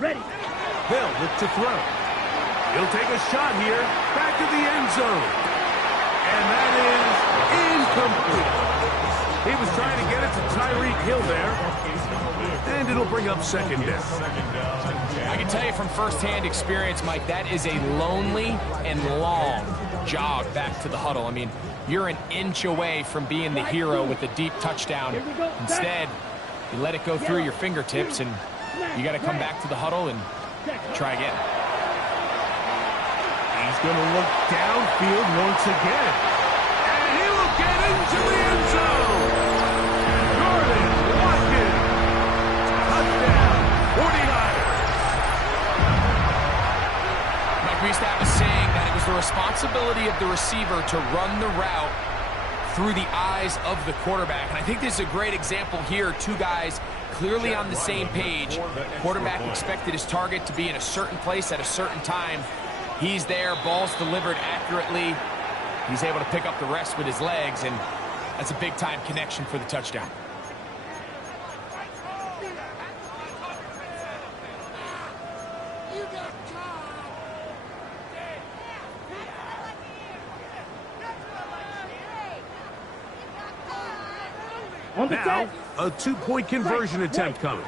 Ready. They'll look to throw. He'll take a shot here. Back to the end zone. And that is incomplete. He was trying to get it to Tyreek Hill there. And it'll bring up second down. I can tell you from firsthand experience, Mike, that is a lonely and long jog back to the huddle. I mean, you're an inch away from being the hero with a deep touchdown. Instead, you let it go through your fingertips, and you got to come back to the huddle and try again. He's going to look downfield once again. And he will get into the end zone. Jordan Watkins. Touchdown, 49ers. Mike, we used to have a saying that it was the responsibility of the receiver to run the route through the eyes of the quarterback. And I think this is a great example here. Two guys clearly on the same page. Quarterback expected his target to be in a certain place at a certain time. He's there, ball's delivered accurately. He's able to pick up the rest with his legs, and that's a big-time connection for the touchdown. Now, a two-point conversion attempt coming.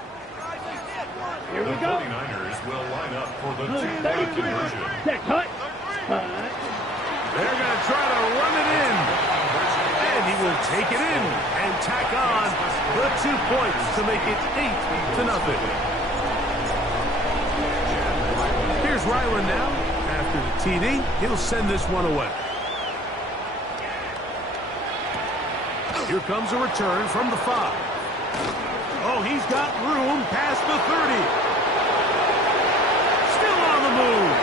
Here we The go. 49ers will line up for the two-point conversion. Cut. They're going to try to run it in. And he will take it in and tack on the 2 points to make it 8-0. Here's Ryland now. After the TD, he'll send this one away. Here comes a return from the 5. Oh, he's got room past the 30. Still on the move.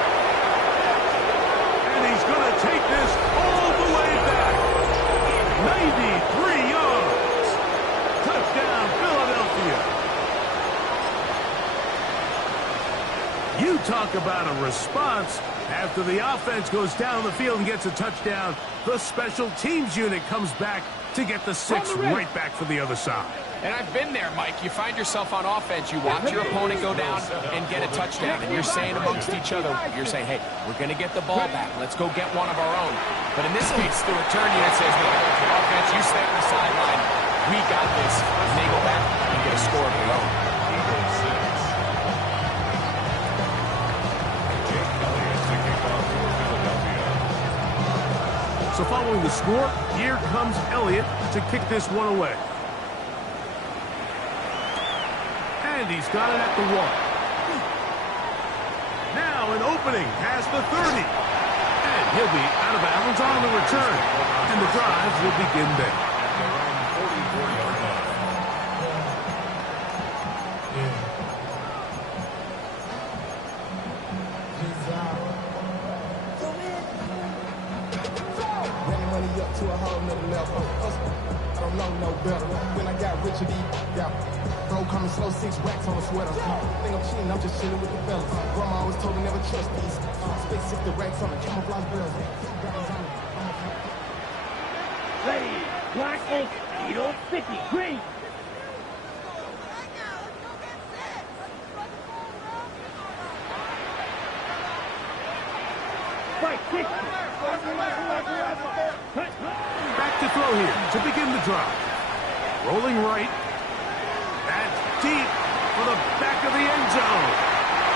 And he's going to take this all the way back. 93 yards. Touchdown, Philadelphia. You talk about a response. After the offense goes down the field and gets a touchdown, the special teams unit comes back to get the 6 right back for the other side. And I've been there, Mike. You find yourself on offense, you watch your opponent go down and get a touchdown, and you're saying amongst each other, you're saying, hey, we're going to get the ball back. Let's go get one of our own. But in this case, the return unit says, no, offense, you stay on the sideline. We got this. And they go back and get a score of their own. So following the score, here comes Elliott to kick this one away. And he's got it at the 1. Now an opening past the 30. And he'll be out of bounds on the return. And the drive will begin there. To a whole nother level. I don't know no better. When I got rich, got bro coming slow, 6 racks on a sweater. Think I'm cheating, I'm just chilling with the fellas. Grandma always told me never trust these. Space 60 racks on the camouflage bells. Ready. Black ink. Needle. 50. Green. Right. 60. Back to throw here to begin the drive. Rolling right. That's deep for the back of the end zone.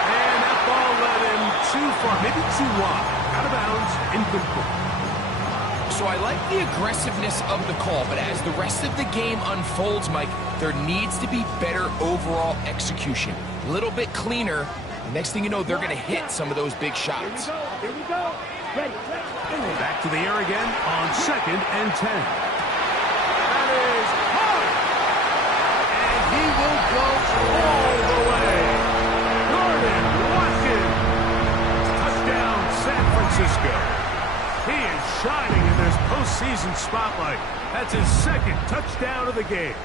And that ball led him too far, maybe too wide. Out of bounds, incomplete. So I like the aggressiveness of the call, but as the rest of the game unfolds, Mike, there needs to be better overall execution. A little bit cleaner. Next thing you know, they're going to hit some of those big shots. Here we go. Ready. Back to the air again on 2nd and 10. That is hard. And he will go all the way. Jordan Watkins. Touchdown, San Francisco. He is shining in this postseason spotlight. That's his 2nd touchdown of the game.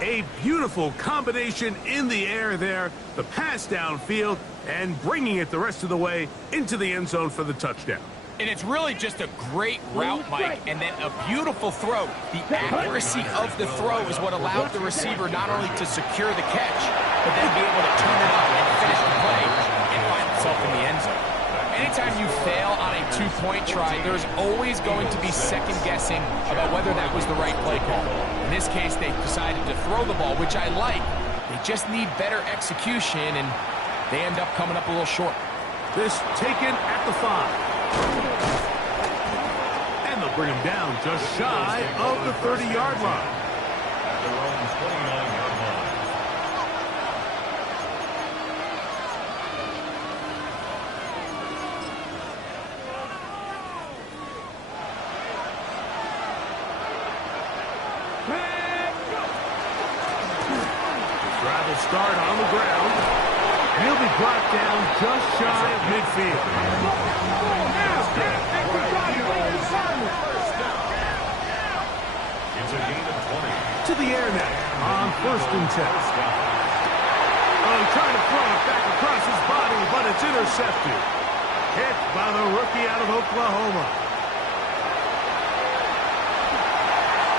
A beautiful combination in the air there, the pass downfield, and bringing it the rest of the way into the end zone for the touchdown. And it's really just a great route, Mike, and then a beautiful throw. The accuracy of the throw is what allowed the receiver not only to secure the catch, but then be able to turn it up and finish the play and find himself in the end zone. Anytime you fail on a two-point try, there's always going to be second-guessing about whether that was the right play call. In this case, they decided to throw the ball, which I like. They just need better execution, and they end up coming up a little short. This taken at the 5. And they'll bring him down just shy of the 30-yard line. At their own 29-yard line. Drive will start on the ground. And he'll be brought down just shy of midfield. It's a gain of 20. To the air now on 1st and 10. Oh, he tried to throw it back across his body, but it's intercepted. Hit by the rookie out of Oklahoma.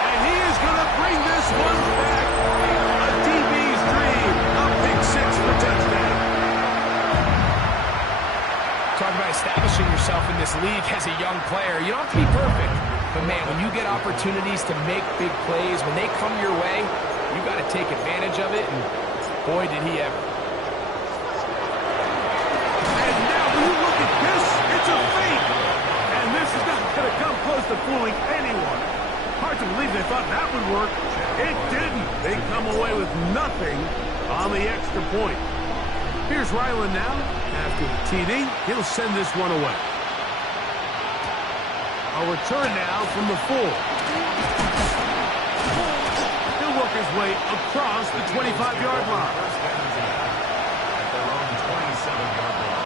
And he is going to bring this one back. A DB's dream. A pick 6 for touchdown. Talk about establishing yourself in this league as a young player. You don't have to be perfect, but man, when you get opportunities to make big plays, when they come your way, you got to take advantage of it, and boy, did he ever. And now when you look at this, it's a fake. And this is not going to come close to fooling anyone. Hard to believe they thought that would work. It didn't. They come away with nothing on the extra point. Here's Ryland now. After the TD, he'll send this one away. A return now from the 4. He'll work his way across the 25-yard line. At their own 27-yard line.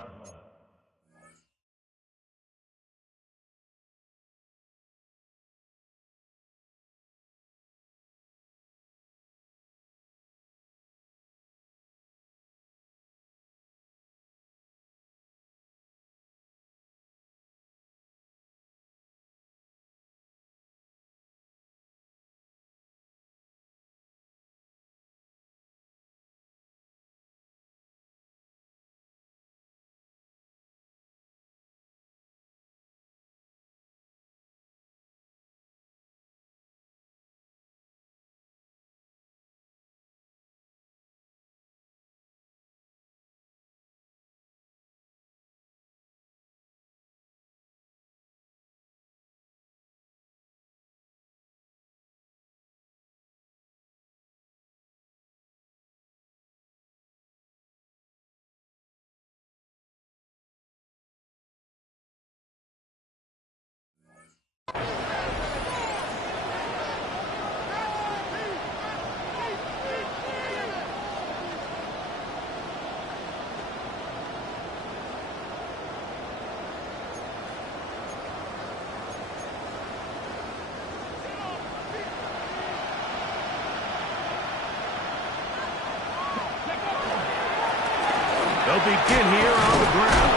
They'll begin here on the ground.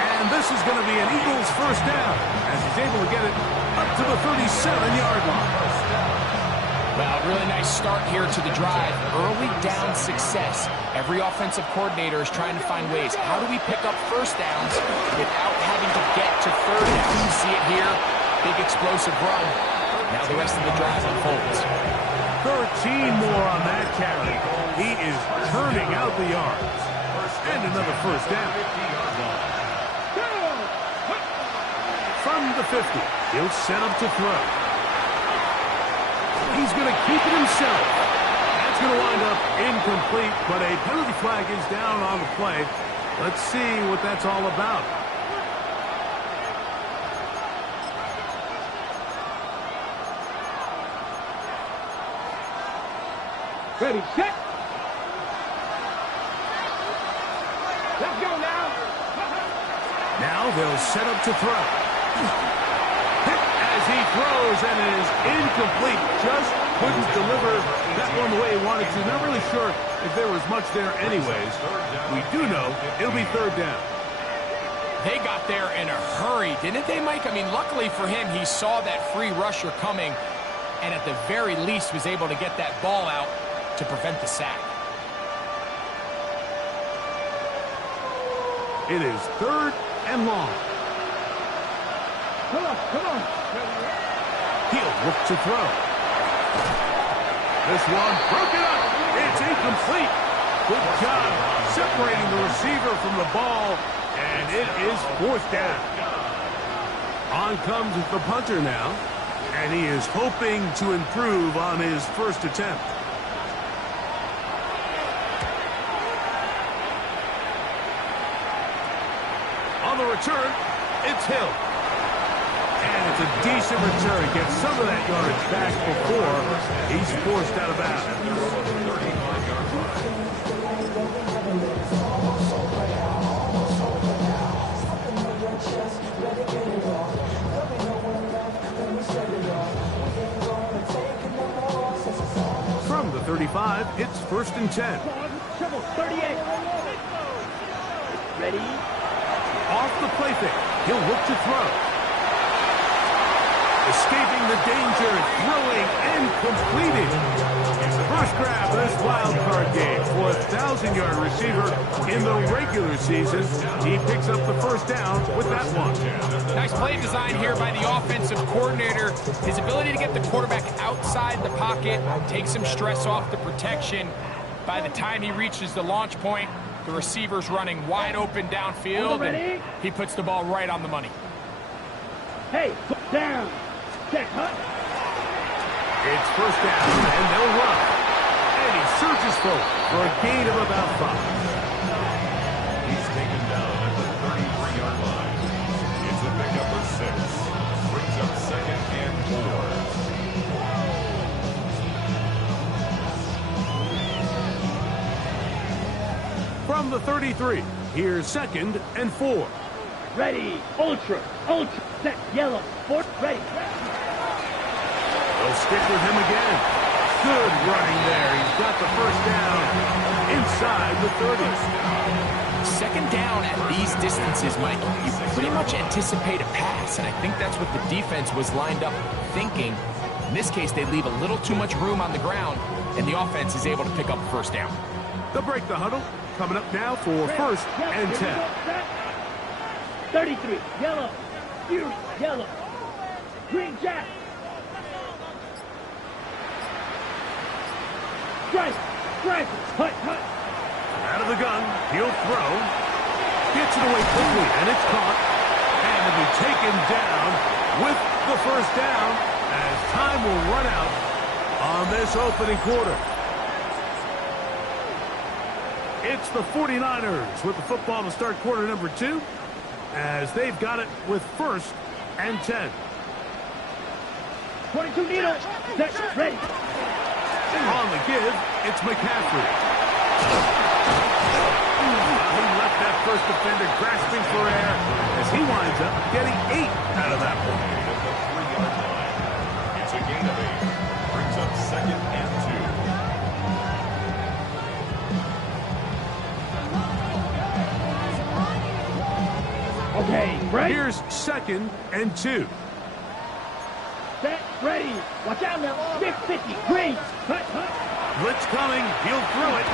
And this is going to be an Eagles first down as he's able to get it up to the 37-yard line. Well, really nice start here to the drive. Early down success. Every offensive coordinator is trying to find ways. How do we pick up first downs without having to get to third down? You see it here. Big explosive run. Now the rest of the drive unfolds. 13 more on that carry. He is turning out the yards. And another first down. From the 50, he'll set up to throw. He's going to keep it himself. That's going to wind up incomplete, but a penalty flag is down on the play. Let's see what that's all about. Ready, set. Let's go now. Now they'll set up to throw. Hit as he throws, and it is incomplete. Just couldn't deliver that one the way he wanted to. Not really sure if there was much there anyways. We do know it'll be third down. They got there in a hurry, didn't they, Mike? I mean, luckily for him, he saw that free rusher coming and at the very least was able to get that ball out to prevent the sack. It is 3rd and long. Come on, come on. He'll look to throw. This one broken up. It's incomplete. Good job separating the receiver from the ball, and it is 4th down. On comes the punter now, and he is hoping to improve on his first attempt. On the return, it's Hill. And it's a decent return. Gets some of that yardage back before he's forced out of bounds. From the 35, it's 1st and 10. Triple 38. Ready? Off the play fake. He'll look to throw. Escaping the danger, throwing and completing. First grab of this wild card game for a 1,000-yard receiver in the regular season. He picks up the first down with that one. Nice play design here by the offensive coordinator. His ability to get the quarterback outside the pocket, take some stress off the protection. By the time he reaches the launch point, the receiver's running wide open downfield, and he puts the ball right on the money. Hey, put down. Check, hut. It's 1st down, and they'll run. And he surges forward for a gain of about 5. He's taken down at the 33-yard line. It's a pickup of 6. Brings up 2nd and 4. From the 33, here's 2nd and 4. Ready. Ultra. Ultra. Set. Yellow. 4th. Ready. They'll stick with him again. Good running there. He's got the first down inside the 30. 2nd down at these distances, Mike, you pretty much anticipate a pass, and I think that's what the defense was lined up thinking. In this case, they leave a little too much room on the ground, and the offense is able to pick up first down. They'll break the huddle. Coming up now for 1st and 10. 33. Yellow. Fierce. Yellow. Green jack. Strike. Strike. Hut. Hut. Out of the gun. He'll throw. Gets it away quickly, and it's caught. And it'll be taken down with the first down as time will run out on this opening quarter. It's the 49ers with the football to start quarter number 2 as they've got it with 1st and 10. 22 needle. Set. Ready. On the give, it's McCaffrey. He left that first defender grasping for air as he winds up getting 8 out of that one. At the 3-yard line. It's a gain of 8. Brings up 2nd and 2. Okay. Ready. Here's 2nd and 2. Set. Ready. Watch out now. 50. Green. Hut. Hut. Blitz coming. He'll throw it.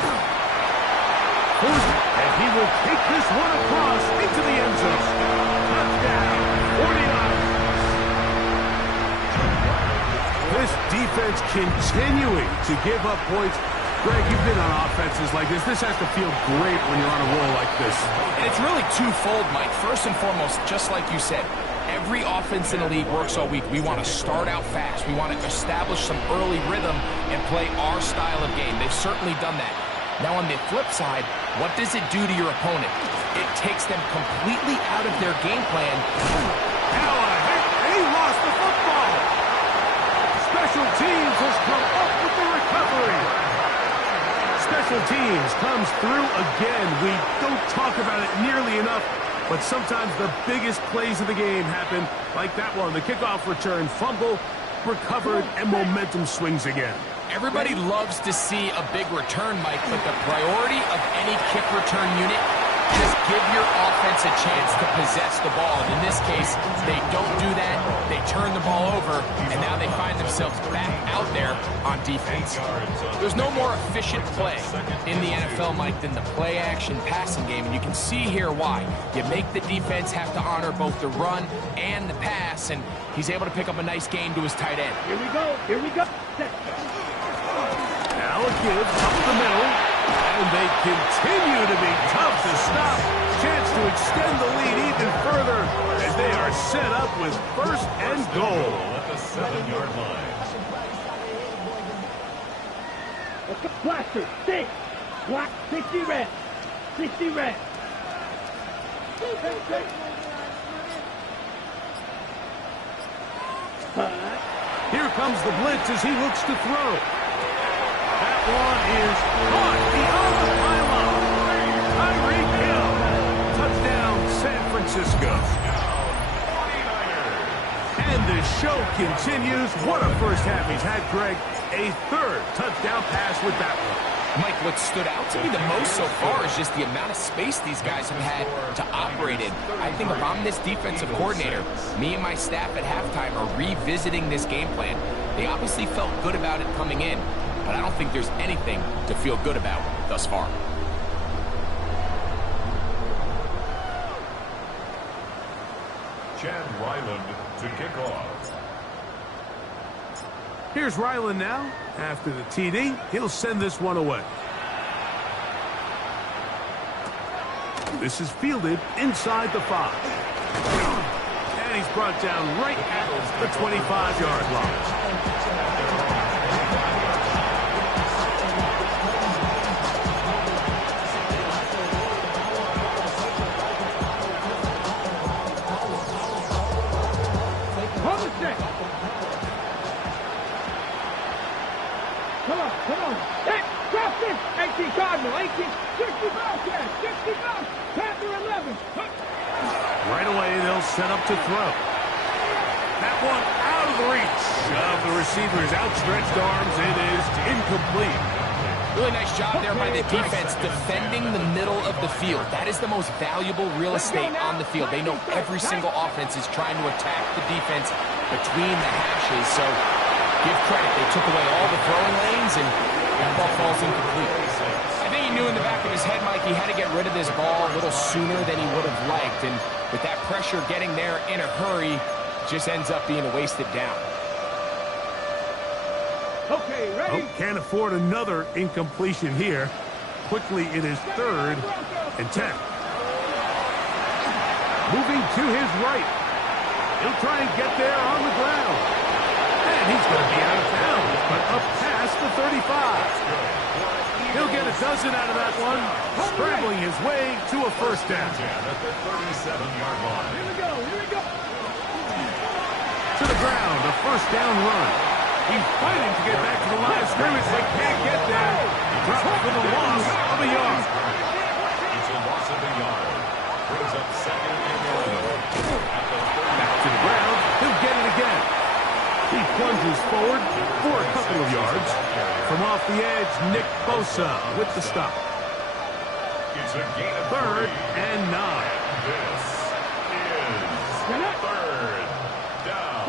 And he will take this one across into the end zone. Touchdown. 49. This defense continuing to give up points. Greg, you've been on offenses like this. This has to feel great when you're on a roll like this. And it's really twofold, Mike. First and foremost, just like you said, every offense in the league works all week. We want to start out fast. We want to establish some early rhythm and play our style of game. They've certainly done that. Now, on the flip side, what does it do to your opponent? It takes them completely out of their game plan. Now a hit, and he lost the football. Special teams has come up with the recovery. Special teams comes through again. We don't talk about it nearly enough, but sometimes the biggest plays of the game happen like that one. The kickoff return, fumble, recovered, and momentum swings again. Everybody loves to see a big return, Mike, but the priority of any kick return unit Just give your offense a chance to possess the ball. And in this case, they don't do that. They turn the ball over, and now they find themselves back out there on defense. There's no more efficient play in the NFL, Mike, than the play-action passing game, and you can see here why. You make the defense have to honor both the run and the pass, and he's able to pick up a nice gain to his tight end. Here we go. Here we go. Now a give up the middle, and they continue to be tough to stop. Chance to extend the lead even further as they are set up with first and goal. At the 7-yard line. Let's go. Blaster. 6. Black. 60 red. 60 red. Here comes the blitz as he looks to throw. That one is caught beyond the pylon. Tyreek Hill. Touchdown, San Francisco. And the show continues. What a first half he's had, Greg. A third touchdown pass with that one. Mike, what stood out to me the most so far is just the amount of space these guys have had to operate in. I think if I'm this defensive coordinator, me and my staff at halftime are revisiting this game plan. They obviously felt good about it coming in, but I don't think there's anything to feel good about thus far. Chad Ryland to kick off. Here's Ryland now. After the TD, he'll send this one away. This is fielded inside the 5. And he's brought down right at the 25-yard line. Come on. Hey, drop this. 18 Cardinal. 18. 60 bucks here. 60 bucks. Panther 11. Right away, they'll set up to throw. That one out of the reach of the receiver's outstretched arms. It is incomplete. Really nice job there by the defense defending the middle of the field. That is the most valuable real estate on the field. They know every single offense is trying to attack the defense between the hashes. So give credit. They took away all the throwing lanes, and that ball falls incomplete. I think he knew in the back of his head, Mike, he had to get rid of this ball a little sooner than he would have liked. And with that pressure getting there in a hurry, just ends up being a wasted down. Okay, ready? Oh, can't afford another incompletion here. Quickly, it is 3rd and 10. Moving to his right. He'll try and get there on the ground. And he's going to be out of bounds, but up past the 35. He'll get a dozen out of that one, scrambling his way to a first down. At the 37-yard line. Here we go. Here we go. To the ground, a first down run. He's fighting to get back to the line of scrimmage, but can't get there. Dropped for the loss of a yard. It's a loss of a yard. Brings up 2nd and 11. Back to the ground. He'll get it again. He plunges forward for a couple of yards. From off the edge, Nick Bosa with the stop. It's a gain of 3rd and 9. This is 3rd down.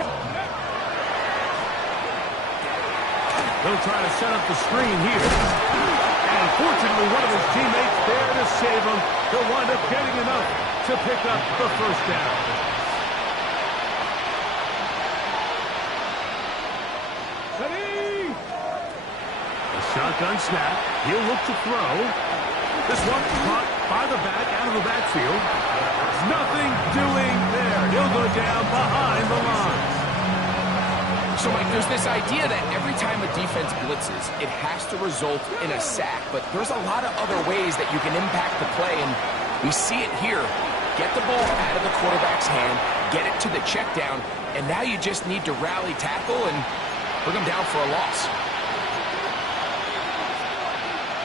They'll try to set up the screen here. And fortunately, one of his teammates there to save him. He'll wind up getting enough to pick up the first down. Ready? A shotgun snap. He'll look to throw. This one caught by the back out of the backfield. Nothing doing there. He'll go down behind the line. So, Mike, there's this idea that every time a defense blitzes, it has to result in a sack. But there's a lot of other ways that you can impact the play, and we see it here. Get the ball out of the quarterback's hand, get it to the check down, and now you just need to rally tackle and bring them down for a loss.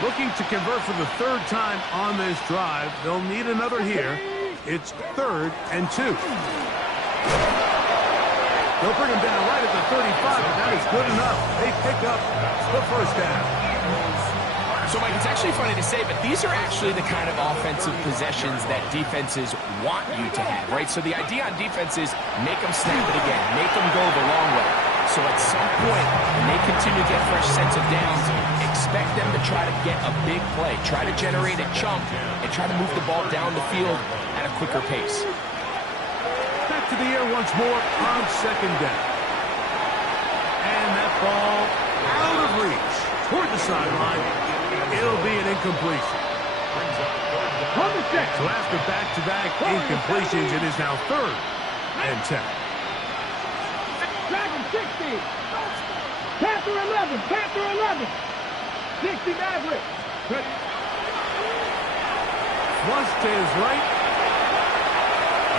Looking to convert for the 3rd time on this drive. They'll need another here. It's 3rd and 2. They'll bring him down right at the 35, and that is good enough. They pick up the first down. So, Mike, it's actually funny to say, but these are actually the kind of offensive possessions that defenses want you to have, right? So the idea on defense is make them snap it again, make them go the long way. So at some point, when they continue to get fresh sets of downs, expect them to try to get a big play, try to generate a chunk, and try to move the ball down the field at a quicker pace. Back to the air once more on second down. And that ball out of reach toward the sideline. It'll be an incompletion. So after back-to-back incompletions, it is now 3rd and 10. Dragon 60. Panther 11. Panther 11. 60 Maverick. Flush to his right.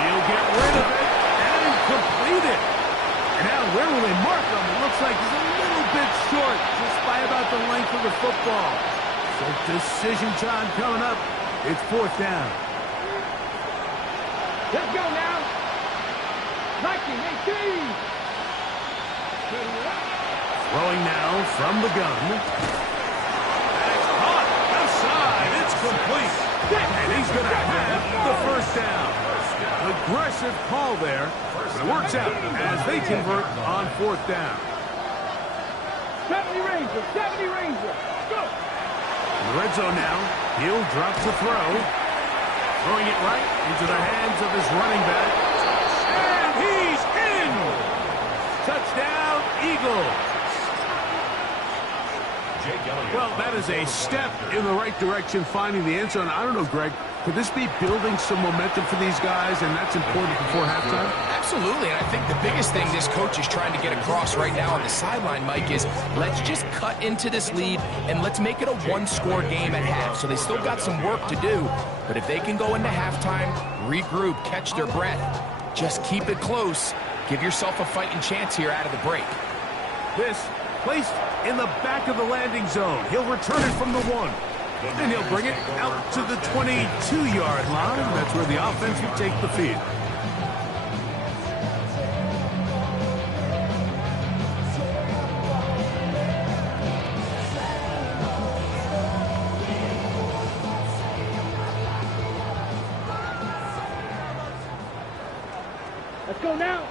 He'll get rid of it and complete it. And now where will they mark him? It looks like he's a little bit short, just by about the length of the football. So decision time coming up. It's 4th down. Let's go now. 1918. Throwing now from the gun. That's caught outside. It's complete. And he's going to have the 1st down. Aggressive call there, but it works out as they convert on 4th down. 70 Ranger. 70 Ranger. Go. In the red zone now, he'll drop to throw. Throwing it right into the hands of his running back. And he's in! Touchdown, Eagles! Well, that is a step in the right direction, finding the end zone. I don't know, Greg, could this be building some momentum for these guys, and that's important before halftime? Absolutely, and I think the biggest thing this coach is trying to get across right now on the sideline, Mike, is let's just cut into this lead and let's make it a one-score game at half. So they still got some work to do, but if they can go into halftime, regroup, catch their breath, just keep it close, give yourself a fighting chance here out of the break. This placed in the back of the landing zone. He'll return it from the 1. And he'll bring it out to the 22-yard line. That's where the offense will take the field. Let's go now.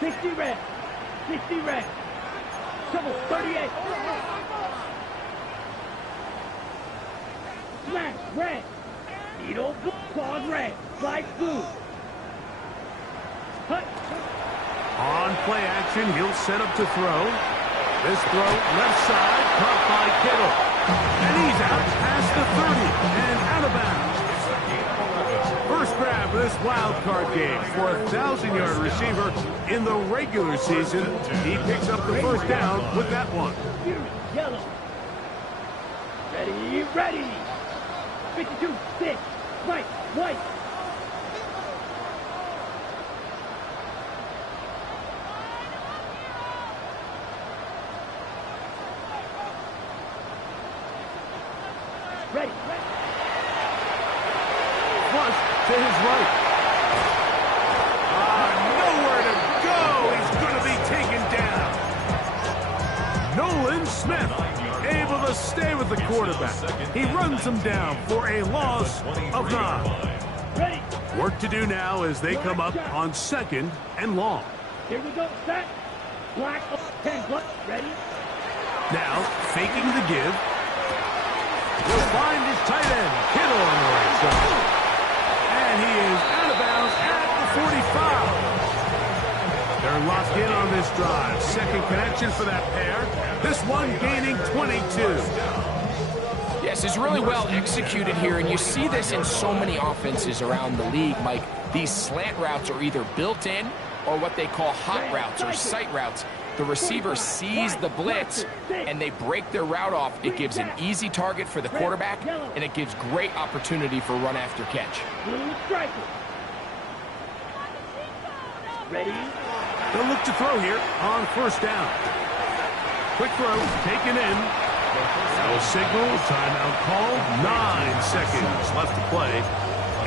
60 red. 60 red. Trouble 38. Slash red. Needle claws red. Slide blue. Hut. On play action, he'll set up to throw. This throw left side, caught by Kittle. And he's out past the 30 and out of bounds. First grab of this wild card game for a 1,000-yard receiver in the regular season. He picks up the 1st down with that one. Yellow. Ready, ready. 52, 6. White, white. Ready, ready. Flush to his right. Nowhere to go. He's going to be taken down. Nolan Smith able to stay with the quarterback. He runs him down for a loss of 9. Ready. Work to do now as they come up on 2nd and long. Here we go. Set. Black. 10. Black. Ready. Now, faking the give. He'll find his tight end, Kittle on the right side. And he is out of bounds at the 45. They're locked in on this drive. Second connection for that pair. This one gaining 22. Yes, it's really well executed here, and you see this in so many offenses around the league, Mike. These slant routes are either built in or what they call hot routes or sight routes. The receiver sees the blitz, and they break their route off. It gives an easy target for the quarterback, and it gives great opportunity for run after catch. Blue striker. Ready. They'll look to throw here on 1st down. Quick throw, taken in. No signal, timeout called. 9 seconds left to play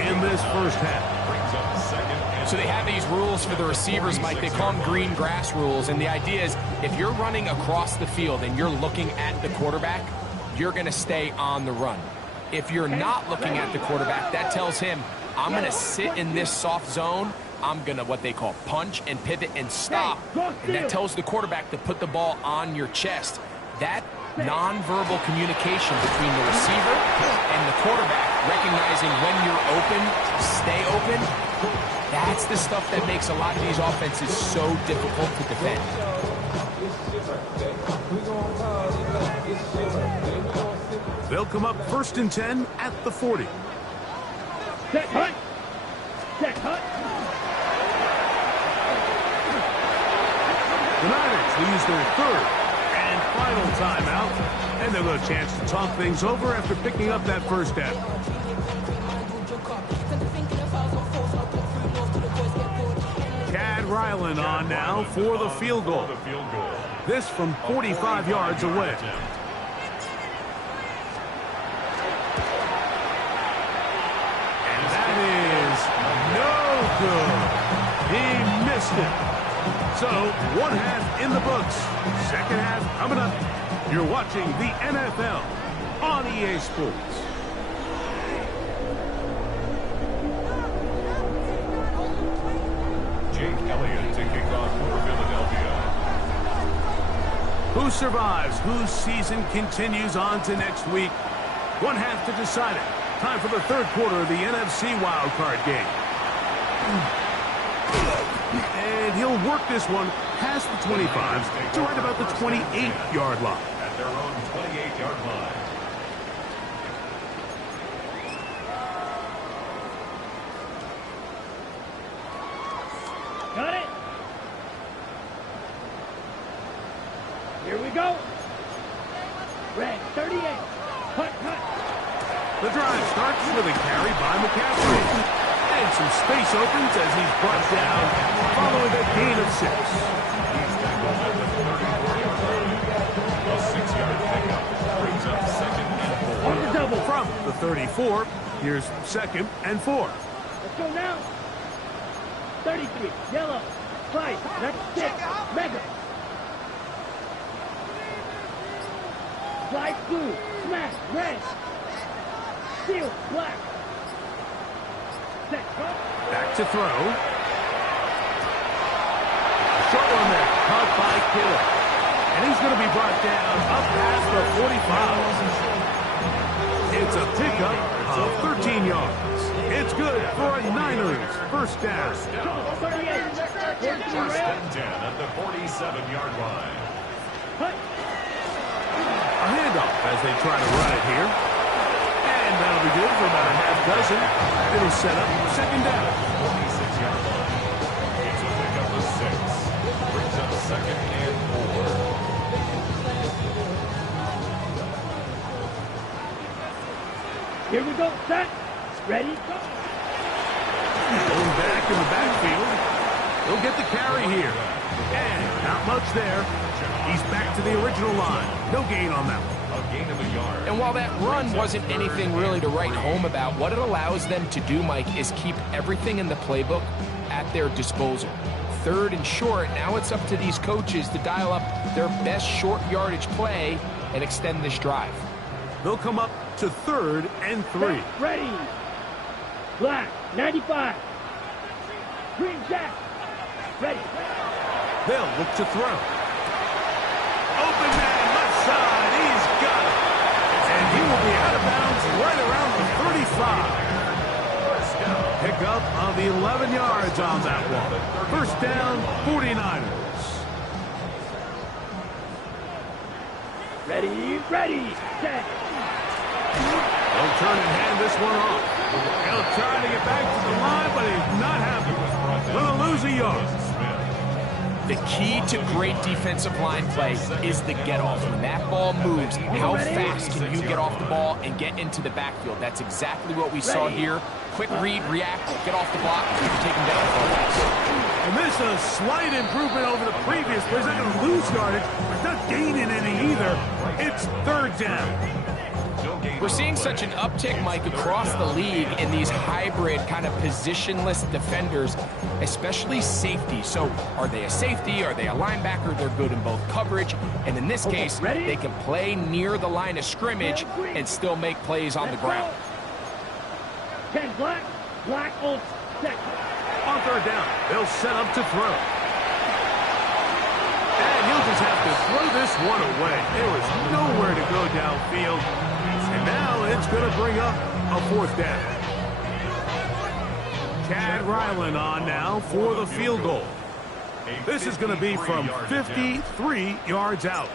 in this 1st half. So they have these rules for the receivers, Mike. They call them green grass rules. And the idea is if you're running across the field and you're looking at the quarterback, you're going to stay on the run. If you're not looking at the quarterback, that tells him, I'm going to sit in this soft zone. I'm going to what they call punch and pivot and stop. And that tells the quarterback to put the ball on your chest. That nonverbal communication between the receiver and the quarterback, recognizing when you're open, stay open, that's the stuff that makes a lot of these offenses so difficult to defend. They'll come up 1st and 10 at the 40. Set hunt. Set hunt. The Niners lose their 3rd and final timeout, and they'll have a chance to talk things over after picking up that first down. Chad Ryland on now for the field goal. This from 45 yards away. And that is no good. He missed it. So, 1 half in the books. 2nd half coming up. You're watching the NFL on EA Sports. Jake Elliott to kick off for Philadelphia. Who survives? Whose season continues on to next week? 1 half to decide it. Time for the 3rd quarter of the NFC wildcard game. And he'll work this one past the 25 to right about the 28-yard line. At their own 28-yard line. Got it. Here we go. Red 38. Cut, cut. The drive starts with a carry by McCaffrey. And some space opens as he's brought down following a gain of 6. He's tackled at the 34-yard line. A 6-yard pickup brings up 2nd and 4. On the double. From the 34, here's 2nd and 4. Let's go now. 33. Yellow. Fight. That's 6. Mega. Slide blue. Smash. Red. Steel. Black. Set. Cut. Back to throw. Short one there. Caught by Kittle. And he's going to be brought down up past the 45. It's a pickup of 13 yards. It's good for a Niners first down. 38. First and 10 at the 47-yard line. Cut. A handoff as they try to run it here. And that'll be good for about a half dozen. It'll set up 2nd down. 46-yard line. It's a pickup of 6. Brings up 2nd and 4. Here we go. Set. Ready. Go. Going back in the backfield. He'll get the carry here. And not much there. He's back to the original line. No gain on that one. A gain of a yard. And while that run wasn't anything really to write home about, what it allows them to do, Mike, is keep everything in the playbook at their disposal. 3rd and short, now it's up to these coaches to dial up their best short yardage play and extend this drive. They'll come up to 3rd and 3. Ready. Black. 95. Green Jack. Ready. They'll look to throw. Open man, left side. He's got it. And he will be out of bounds right around the 35. Pick up of 11 yards on that one. First down, 49ers. Ready. Ready. Set. They'll turn and hand this one off. He'll try to get back to the line, but he's not happy. Gonna lose a yard. The key to great defensive line play is the get-off. When that ball moves, how fast can you get off the ball and get into the backfield? That's exactly what we saw here. Quick read, react, get off the block, and take him down for a loss. And this is a slight improvement over the previous play. He's not going to lose yardage, but not gaining any either. It's 3rd down. No gain We're seeing such an uptick, Mike, across the league in these hybrid kind of positionless defenders, especially safety. So are they a safety? Are they a linebacker? They're good in both coverage. And in this case, they can play near the line of scrimmage and still make plays on the ground. 10 black, black on second. On third down, they'll set up to throw. And he'll just have to throw this one away. There is nowhere to go downfield. And now it's going to bring up a fourth down. Chad Ryland on now for the field goal. This is going to be from 53 yards out.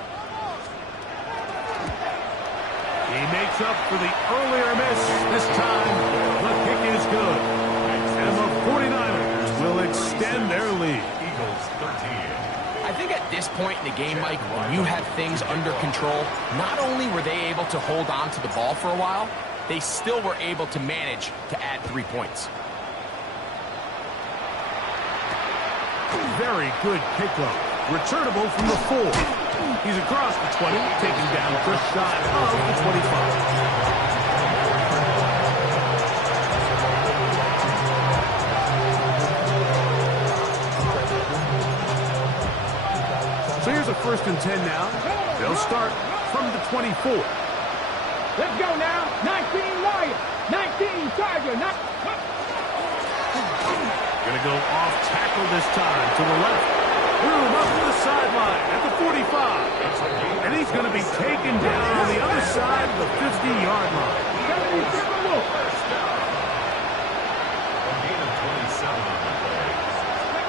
He makes up for the earlier miss. This time, the kick is good. And the 49ers will extend their lead. Eagles 13. I think at this point in the game, Mike, when you have things under control, not only were they able to hold on to the ball for a while, they still were able to manage to add 3 points. Very good pickup. Returnable from the 4. He's across the 20, taken down just shy of the 25. So here's a 1st and 10 now. They'll start from the 24. Let's go now. 19 Lions, 19 Tiger. Gonna go off tackle this time to the left. Room up to the sideline at the 45. And he's gonna be taken down on the other side of the 50-yard line. First down. A gain of 27 on the play.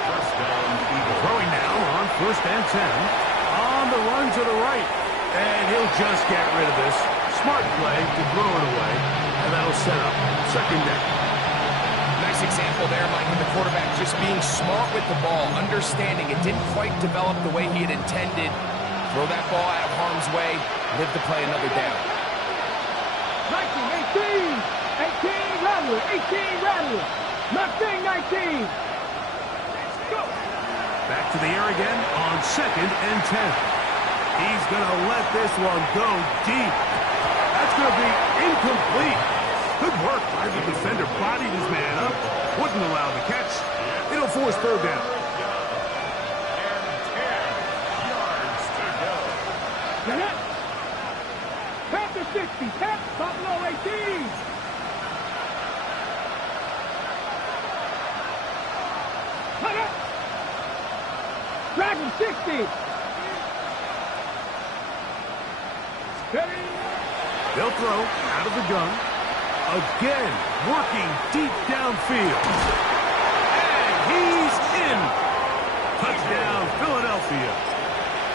First down, Eagles. Throwing now on 1st and 10. On the run to the right. And he'll just get rid of this. Smart play to throw it away. And that'll set up 2nd down. Nice example there, Mike, of the quarterback just being smart with the ball, understanding it didn't quite develop the way he had intended. Throw that ball out of harm's way, live to play another down. 19, 18 Rattler, 18 Rattler. Mustang 19. Go. Back to the air again on 2nd and 10. He's going to let this one go deep. That's going to be incomplete. Good work by the defender. Bodied his man up. Wouldn't allow the catch. It'll force 3rd down. And 10 yards to go. Get up. Panther 60. Buffalo 18. Cut up. Dragon 60. Ready. They'll throw out of the gun. Again, working deep downfield. And he's in. Touchdown, Philadelphia.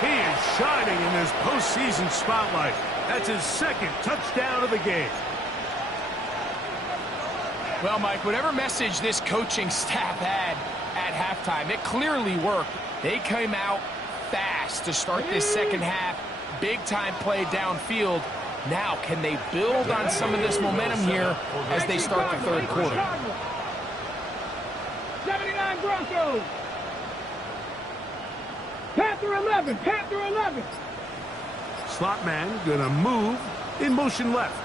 He is shining in this postseason spotlight. That's his 2nd touchdown of the game. Well, Mike, whatever message this coaching staff had at halftime, it clearly worked. They came out fast to start this 2nd half. Big-time play downfield. Now, can they build on some of this momentum here as they start the 3rd quarter? 79 Broncos. Panther 11. Panther 11. Slot man gonna move in motion left.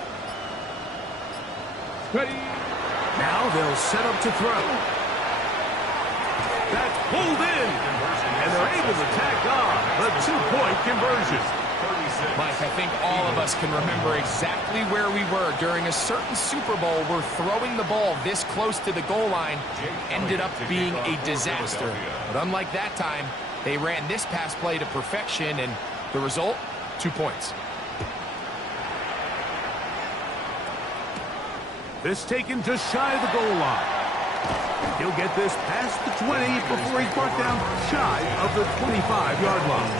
Ready. Now they'll set up to throw. That's pulled in. And they're able to tack on the 2-point conversion. Mike, I think all of us can remember exactly where we were during a certain Super Bowl where throwing the ball this close to the goal line ended up being a disaster. But unlike that time, they ran this pass play to perfection, and the result, 2 points. This taken just shy of the goal line. He'll get this past the 20 before he's brought down shy of the 25-yard line.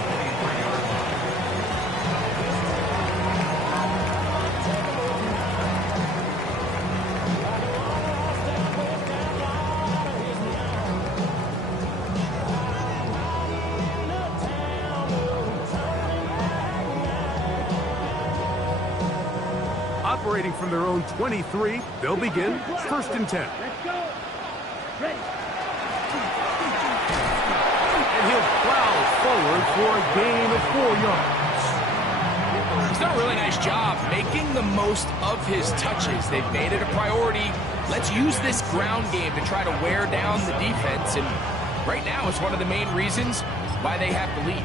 Operating from their own 23, they'll begin 1st and 10. Let's go. Ready. And he'll plow forward for a gain of 4 yards. He's done a really nice job making the most of his touches. They've made it a priority. Let's use this ground game to try to wear down the defense. And right now, it's one of the main reasons why they have the lead.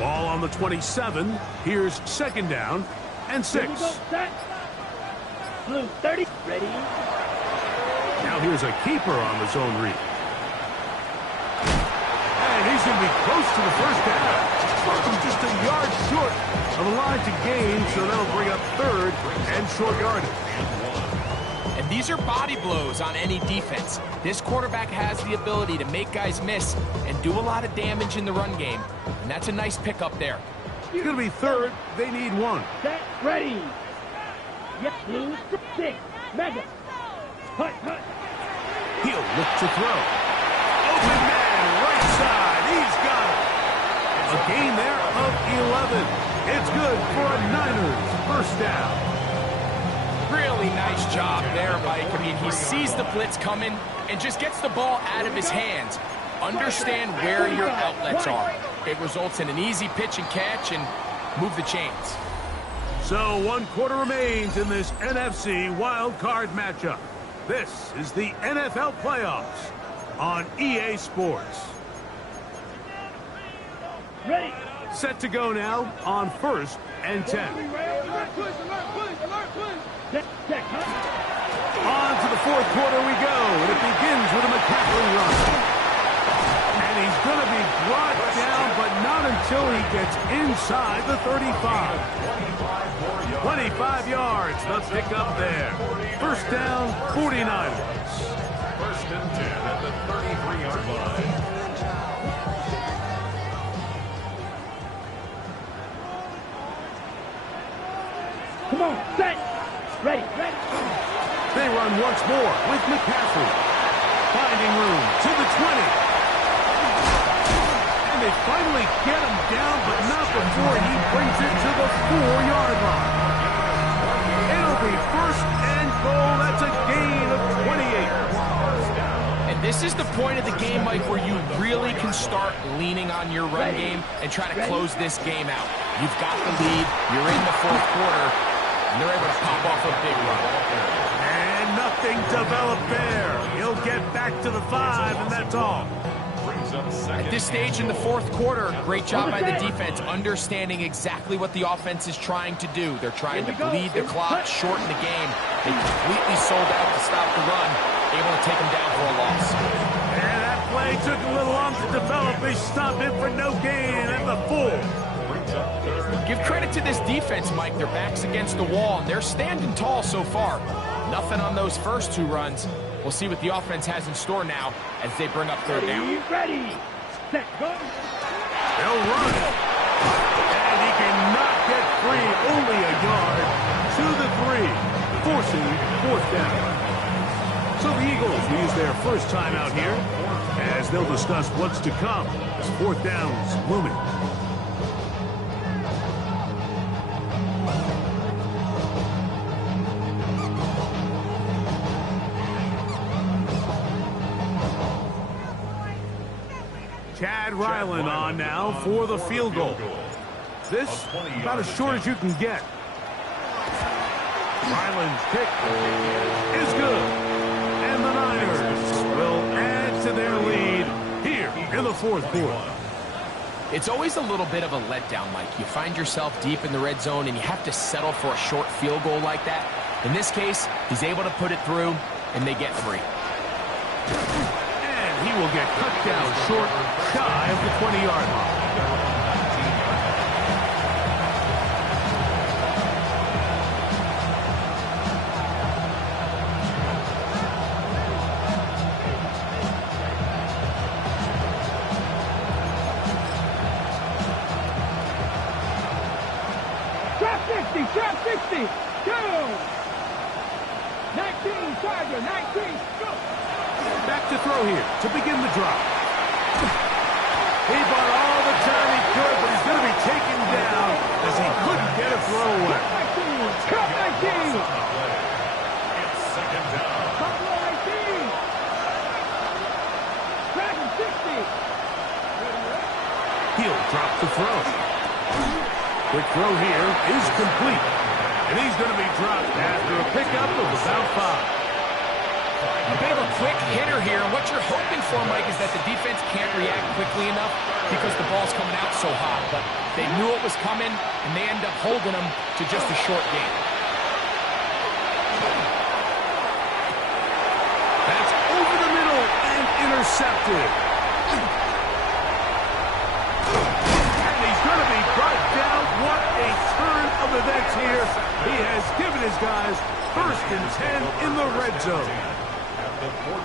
Ball on the 27. Here's second down and 6. Here we go, set. Blue 30, ready. Now here's a keeper on the zone read. And he's going to be close to the first down. Just a yard short of the line to gain, so that'll bring up third and short yardage. And these are body blows on any defense. This quarterback has the ability to make guys miss and do a lot of damage in the run game. And that's a nice pickup there. It's going to be third. They need 1. Set, ready. Yes, blue 6. Mega. Hut, hut. He'll look to throw. Open man, right side. He's got it. A gain there of 11. It's good for a Niners first down. Really nice job there, Mike. I mean, he sees the blitz coming and just gets the ball out of his hands. Understand where your outlets are. It results in an easy pitch and catch and move the chains. So 1 quarter remains in this NFC wild card matchup. This is the NFL playoffs on EA Sports. Ready. Set to go now on 1st and 10. Check, huh? On to the 4th quarter we go, and it begins with a McCaffrey run. And he's going to be brought down, but not until he gets inside the 35. 25 yards, the pickup there. First down, 49ers. First and 10 at the 33-yard line. Come on, set. Ready, ready. They run once more with McCaffrey. Finding room to the 20. And they finally get him down, but not before he brings it to the 4-yard line. It'll be first and goal. That's a gain of 28. And this is the point of the game, Mike, where you really can start leaning on your run game and try to close this game out. You've got the lead. You're in the 4th quarter. And they're able to pop off a big run. And nothing developed there. He'll get back to the 5, and that's all. At this stage in the 4th quarter, great job by the defense, understanding exactly what the offense is trying to do. They're trying to bleed the clock, shorten the game. They completely sold out to stop the run, able to take them down for a loss. And that play took a little long to develop. They stopped it for no gain at the 4. Give credit to this defense, Mike. Their back's against the wall, and they're standing tall so far. Nothing on those first 2 runs. We'll see what the offense has in store now as they bring up third down. Ready, set, go. They'll run it. And he cannot get free. Only a yard to the 3, forcing 4th down. So the Eagles will use their first time out here as they'll discuss what's to come as 4th down's looming. Chad Ryland on now for the field goal. This about as short as you can get. Ryland's kick is good. And the Niners will add to their lead here in the 4th quarter. It's always a little bit of a letdown, Mike. You find yourself deep in the red zone and you have to settle for a short field goal like that. In this case, he's able to put it through and they get 3. He will get cut down short, shy of the 20-yard line. Drop 60, go! 19, Charger, 19, go! Back to throw here to begin the drive. He bought all the time he could, but he's going to be taken down as he couldn't get a throw away. second down. Buffalo 18. Dragon 60. He'll drop the throw. Quick throw here is complete. And he's going to be dropped after a pickup of about 5. A bit of a quick hitter here, and what you're hoping for, Mike, is that the defense can't react quickly enough because the ball's coming out so hot. But they knew it was coming, and they end up holding them to just a short gain. That's over the middle and intercepted. And he's going to be brought down. What a turn of events here. He has given his guys 1st and 10 in the red zone.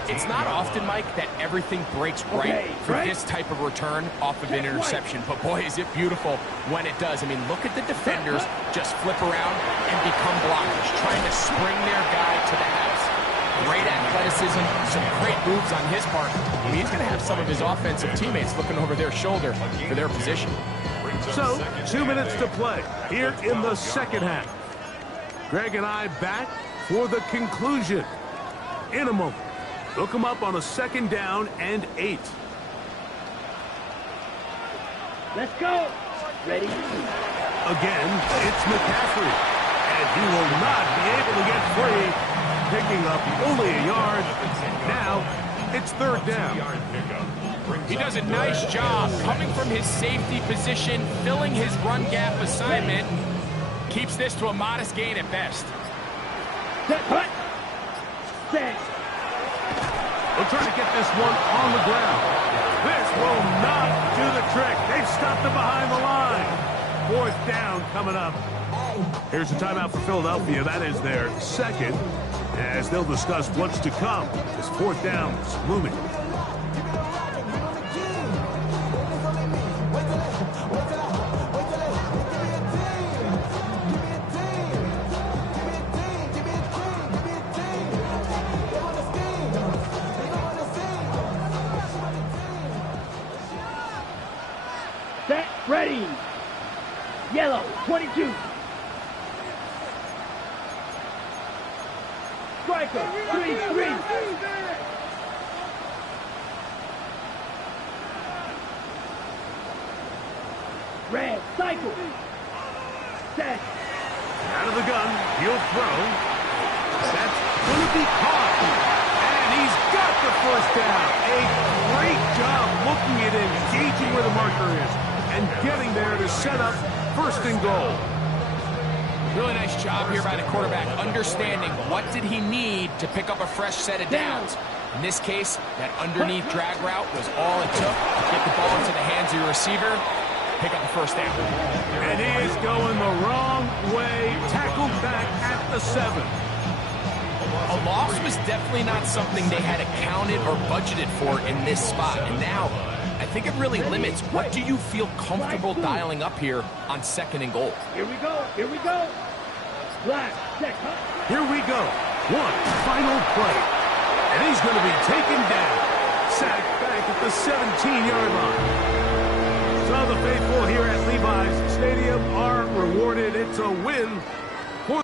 It's not often, Mike, that everything breaks right for this type of return off of an interception. But, boy, is it beautiful when it does. I mean, look at the defenders just flip around and become blockers, trying to spring their guy to the house. Great athleticism, some great moves on his part. I mean, he's going to have some of his offensive teammates looking over their shoulder for their position. So, 2 minutes to play here in the second half. Greg and I back for the conclusion in a moment. Look him up on a 2nd down and 8. Let's go. Ready? Again, it's McCaffrey. And he will not be able to get free, picking up only a yard. Now, it's 3rd down. He does a nice job coming from his safety position, filling his run gap assignment. Keeps this to a modest gain at best. Set, hut. Set. We'll try to get this one on the ground. This will not do the trick. They've stopped it behind the line. 4th down coming up. Here's a timeout for Philadelphia. That is their 2nd, as they'll discuss what's to come as 4th down is looming. Set. Ready. Yellow 22. Striker 3-3. Red cycle. Set. Out of the gun, he'll throw. That's going to be caught. And he's got the 1st down. A great job looking at it, engaging where the marker is, and getting there to set up 1st and goal. Really nice job here by the quarterback, understanding what did he need to pick up a fresh set of downs. In this case, that underneath drag route was all it took to get the ball into the hands of your receiver, pick up the 1st down. And he is going the wrong way, tackled back at the 7. A loss was definitely not something they had accounted or budgeted for in this spot. And now, I think it really limits what do you feel comfortable dialing up here on 2nd and goal. Here we go. Here we go. Black. Check. Here we go. One final play. And he's going to be taken down. Sacked back at the 17-yard line. So the faithful here at Levi's Stadium are rewarded. It's a win for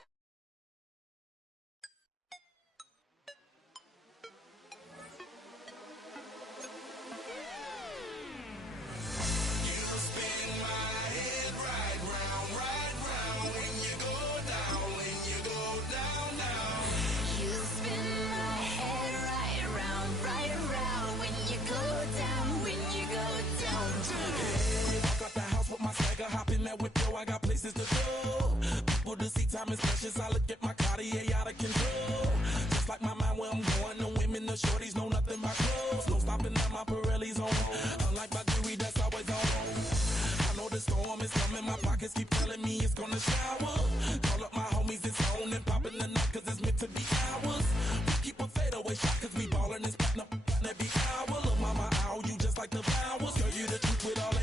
I got places to go. People to see, time is precious. I look at my Cartier out of control. Just like my mind where I'm going. The women, the shorties know nothing but clothes. No stopping at my Pirelli's on. Unlike my jewelry that's always on. I know the storm is coming. My pockets keep telling me it's gonna shower. Call up my homies, it's on and popping the night cause it's meant to be ours. We keep a fadeaway shot cause we ballin' this platinum every hour. Look, mama, ow, you just like the flowers. Girl, you the truth with all